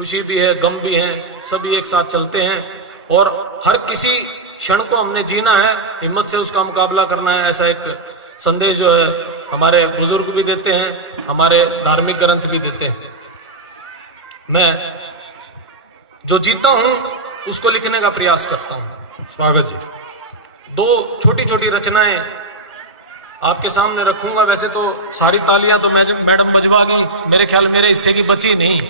खुशी भी है, गम भी है, सभी एक साथ चलते हैं और हर किसी क्षण को हमने जीना है, हिम्मत से उसका मुकाबला करना है। ऐसा एक संदेश जो है हमारे बुजुर्ग भी देते हैं, हमारे धार्मिक ग्रंथ भी देते हैं। मैं जो जीता हूं उसको लिखने का प्रयास करता हूं। स्वागत जी। दो छोटी छोटी रचनाएं आपके सामने रखूंगा। वैसे तो सारी तालियां तो मैडम बजवा गई, मेरे ख्याल मेरे हिस्से की बची नहीं।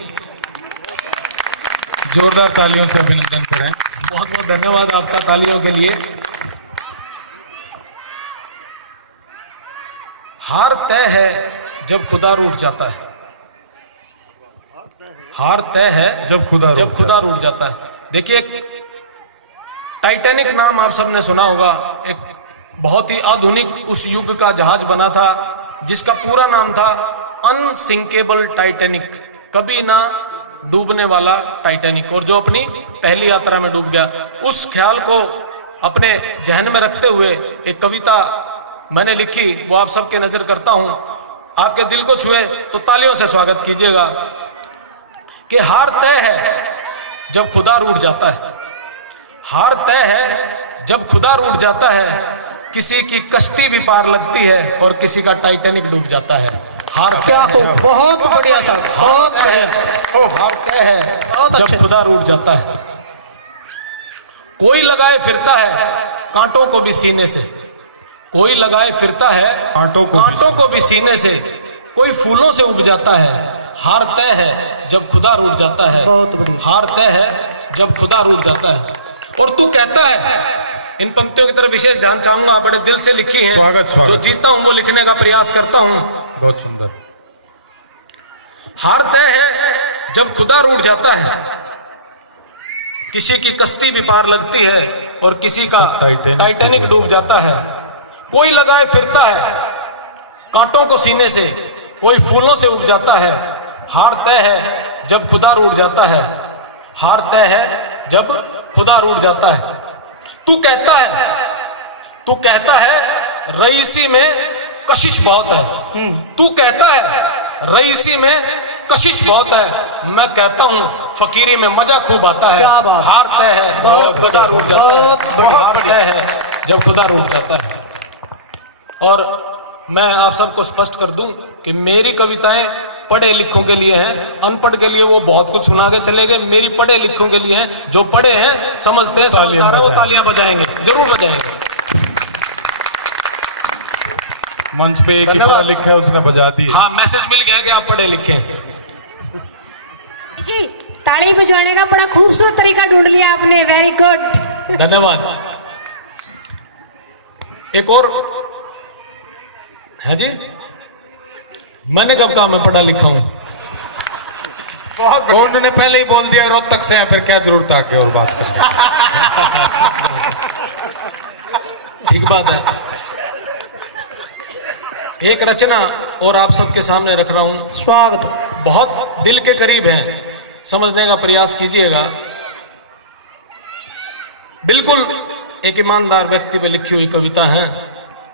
जोरदार तालियों से अभिनंदन करें। बहुत बहुत धन्यवाद आपका तालियों के लिए। हार तय है जब खुदा रूठ जाता है। हार तय है जब खुदा रूठ जाता है। देखिए, टाइटैनिक नाम आप सबने सुना होगा। एक बहुत ही आधुनिक उस युग का जहाज बना था जिसका पूरा नाम था अनसिंकेबल टाइटैनिक, कभी ना डूबने वाला टाइटैनिक, और जो अपनी पहली यात्रा में डूब गया। उस ख्याल को अपने जहन में रखते हुए एक कविता मैंने लिखी, वो आप सबके नजर करता हूं। आपके दिल को छुए तो तालियों से स्वागत कीजिएगा। कि हार तय है जब खुदा रूठ जाता है। हार तय है जब खुदा रूठ जाता है। किसी की कश्ती भी पार लगती है और किसी का टाइटैनिक डूब जाता है। हार क्या हो, बहुत बढ़िया सर, बहुत बढ़िया। हार तय है जब खुदा रूठ जाता है। कोई लगाए फिरता है कांटों को भी सीने से। कोई लगाए फिरता है कांटों को भी सीने से। कोई फूलों से उग जाता है। हार तय है जब खुदा रूठ जाता है। हार तय है जब खुदा रूठ जाता है। और तू कहता है, इन पंक्तियों की तरफ विशेष ध्यान चाहूंगा, बड़े दिल से लिखी है। स्वागत। जो जीता हूं वो लिखने का प्रयास करता हूं। बहुत सुंदर। हार तय है जब खुदा रूठ जाता है। किसी की कश्ती भी पार लगती है और किसी का टाइटैनिक डूब जाता है। कोई लगाए फिरता है कांटों को सीने से। कोई फूलों से उग जाता है। हार तय है जब खुदा रूठ जाता है। हार तय है जब खुदा रूठ जाता है। तू कहता है रईसी में कशिश बहुत है। तू कहता है रईसी में कशिश बहुत है। मैं कहता हूं फकीरी में मजा खूब आता है। हार तय है जब खुदा रूठ जाता है। हार तय है जब खुदा रूठ जाता है। और मैं आप सबको स्पष्ट कर दूं कि मेरी कविताएं पढ़े लिखों के लिए हैं। अनपढ़ के लिए वो बहुत कुछ सुना के चले गए। मेरी पढ़े लिखों के लिए हैं। जो पढ़े हैं, समझते हैं, समझदार है, वो तालियां बजाएंगे, जरूर बजाएंगे। मंच पे एक ही लिखा है, उसने बजा दी। हाँ, मैसेज मिल गया कि आप पढ़े लिखे हैं। ताली बजवाने का बड़ा खूबसूरत तरीका ढूंढ लिया आपने। वेरी गुड, धन्यवाद। एक और है जी, मैंने कब कहा मैं पढ़ा लिखा हूं? बहुत उन्होंने पहले ही बोल दिया रोहतक से है, फिर क्या जरूरत आके और बात करने। ठीक बात है। एक रचना और आप सबके सामने रख रहा हूं। स्वागत। बहुत दिल के करीब है, समझने का प्रयास कीजिएगा। बिल्कुल एक ईमानदार व्यक्ति पे लिखी हुई कविता है।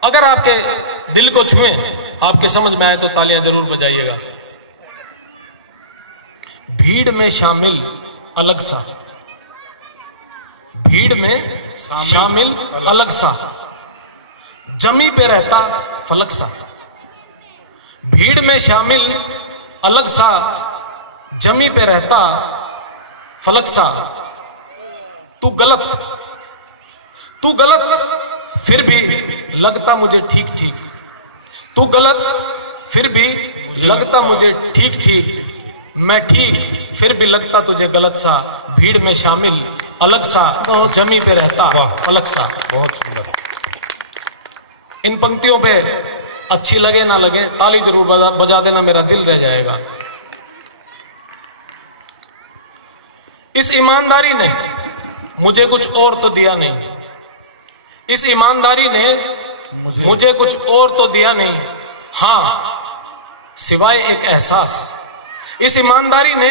अगर आपके दिल को छुए, आपके समझ में आए तो तालियां जरूर बजाइएगा। भीड़ में शामिल अलग सा। भीड़ में शामिल अलग सा। जमी पे रहता फलक सा। भीड़ में शामिल अलग सा। जमी पे रहता फलक सा। तू गलत फिर भी लगता मुझे ठीक ठीक। तू गलत फिर भी लगता मुझे ठीक ठीक। मैं ठीक फिर भी लगता तुझे गलत सा। भीड़ में शामिल अलग सा। जमी पे रहता अलग सा। बहुत सुंदर। इन पंक्तियों पे अच्छी लगे ना लगे, ताली जरूर बजा देना, मेरा दिल रह जाएगा। इस ईमानदारी ने मुझे कुछ और तो दिया नहीं। इस ईमानदारी ने मुझे कुछ और तो दिया नहीं, हाँ सिवाय एक एहसास। इस ईमानदारी ने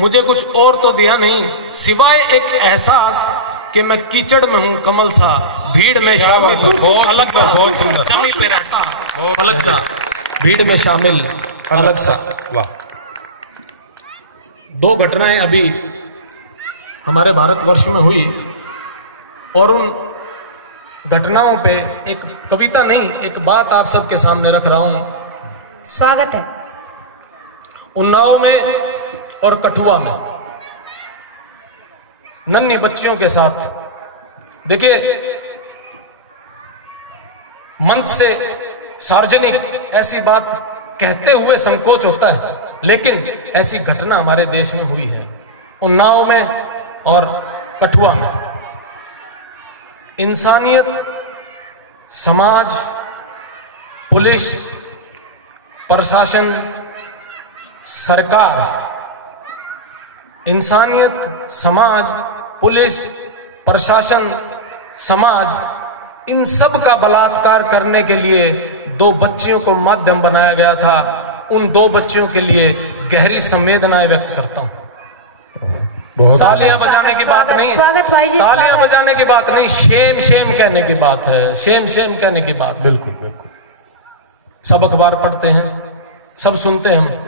मुझे कुछ और तो दिया नहीं, सिवाय एक एहसास कि मैं कीचड़ में हूं कमल सा। भीड़ में शामिल अलग सा। जमी पे रहता अलग सा। भीड़ में शामिल अलग सा। वाह, दो घटनाएं अभी हमारे भारतवर्ष में हुई और उन घटनाओं पे एक कविता नहीं, एक बात आप सबके सामने रख रहा हूं। स्वागत है। उन्नाव में और कठुआ में नन्ही बच्चियों के साथ, देखिए मंच से सार्वजनिक ऐसी बात कहते हुए संकोच होता है, लेकिन ऐसी घटना हमारे देश में हुई है, उन्नाव में और कठुआ में। इंसानियत, समाज, पुलिस, प्रशासन, सरकार, इंसानियत, समाज, पुलिस, प्रशासन, समाज, इन सब का बलात्कार करने के लिए दो बच्चियों को माध्यम बनाया गया था। उन दो बच्चियों के लिए गहरी संवेदनाएं व्यक्त करता हूं। तालियां बजाने की बात नहीं, तालियां बजाने की बात नहीं, शेम शेम कहने की बात है, शेम शेम कहने की बात। बिल्कुल बिल्कुल। सब अखबार पढ़ते हैं, सब सुनते हैं,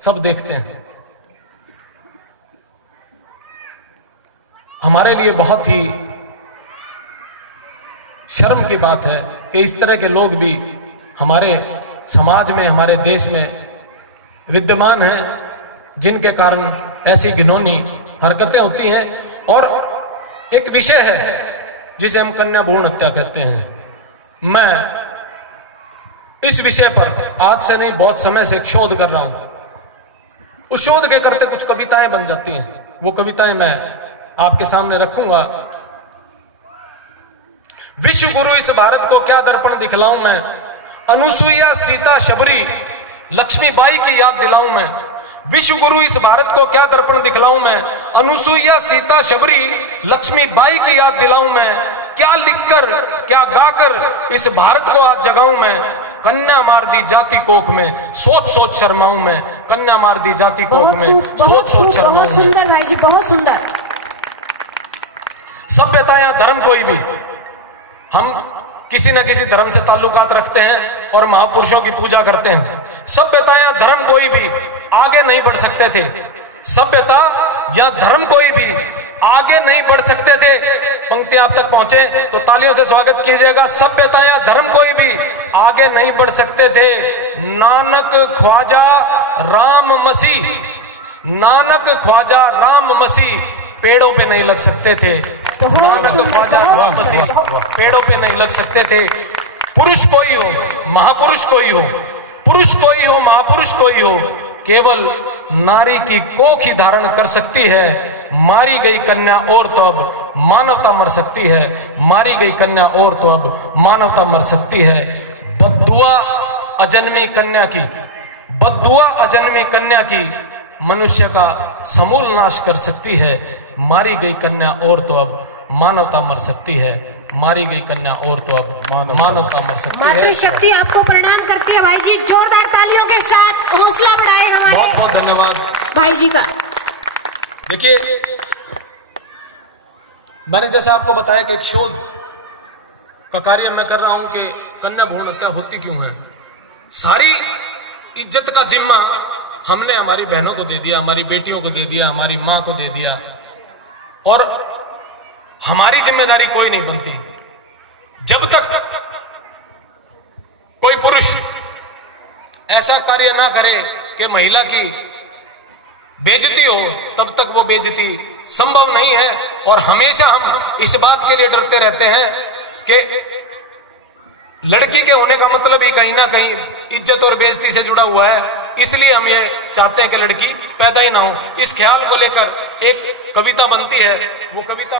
सब देखते हैं। हमारे लिए बहुत ही शर्म की बात है कि इस तरह के लोग भी हमारे समाज में, हमारे देश में विद्यमान हैं, जिनके कारण ऐसी घिनौनी हरकतें होती हैं। और एक विषय है जिसे हम कन्या भ्रूण हत्या कहते हैं। मैं इस विषय पर आज से नहीं, बहुत समय से एक शोध कर रहा हूं। उस शोध के करते कुछ कविताएं बन जाती हैं, वो कविताएं मैं आपके सामने रखूंगा। विश्व गुरु इस भारत को क्या दर्पण दिखलाऊं मैं, अनुसुईया, सीता, शबरी, लक्ष्मीबाई की याद दिलाऊं मैं। विश्व गुरु इस भारत को क्या दर्पण दिखलाऊं मैं, अनुसुईया, सीता, शबरी, लक्ष्मीबाई की याद दिलाऊं मैं। क्या लिखकर, क्या गाकर इस भारत को आज जगाऊं मैं। कन्या मार दी जाति कोख में, सोच सोच शर्माऊं मैं। कन्या मार दी जाति कोख में, सोच सोच शर्माऊं। बहुत सुंदर भाई जी, बहुत सुंदर। सभ्यता या धर्म कोई भी, हम किसी न किसी धर्म से ताल्लुकात रखते हैं और महापुरुषों की पूजा करते हैं। सभ्यता या धर्म कोई भी आगे नहीं बढ़ सकते थे, सभ्यता या धर्म कोई भी आगे नहीं बढ़ सकते थे। पंक्ति आप तक पहुंचे तो तालियों से स्वागत कीजिएगा। सभ्यता या धर्म कोई भी आगे नहीं बढ़ सकते थे। नानक, ख्वाजा, राम, मसीह, नानक, ख्वाजा, राम, मसीह पेड़ों पे नहीं लग सकते थे। नानक, ख्वाजा, राम, मसीह पेड़ों पे नहीं लग सकते थे। पुरुष कोई हो, महापुरुष कोई हो, पुरुष कोई हो, महापुरुष कोई हो, केवल नारी की कोख ही धारण कर सकती है। मारी गई कन्या और तो अब मानवता मर सकती है। मारी गई कन्या और तो अब मानवता मर सकती है। बद्दुआ अजन्मी कन्या की, बद्दुआ अजन्मी कन्या की मनुष्य का समूल नाश कर सकती है। मारी गई कन्या और तो अब मानवता मर सकती है। मारी गई कन्या और तो अब मानवता मर सकती है। मातृशक्ति आपको प्रणाम करती है भाई जी। जोरदार तालियों के साथ हौसला बढ़ाए हमारे। बहुत बहुत धन्यवाद भाई जी का। देखिए, मैंने जैसे आपको बताया कि एक शोध का कार्य मैं कर रहा हूं कि कन्या भ्रूण हत्या होती क्यों है। सारी इज्जत का जिम्मा हमने हमारी बहनों को दे दिया, हमारी बेटियों को दे दिया, हमारी मां को दे दिया, और हमारी जिम्मेदारी कोई नहीं बनती। जब तक कोई पुरुष ऐसा कार्य ना करे कि महिला की बेइज्जती हो, तब तक वो बेइज्जती संभव नहीं है। और हमेशा हम इस बात के लिए डरते रहते हैं कि लड़की के होने का मतलब ही कहीं ना कहीं इज्जत और बेइज्जती से जुड़ा हुआ है। इसलिए हम ये चाहते हैं कि लड़की पैदा ही ना हो। इस ख्याल को लेकर एक कविता बनती है, वो कविता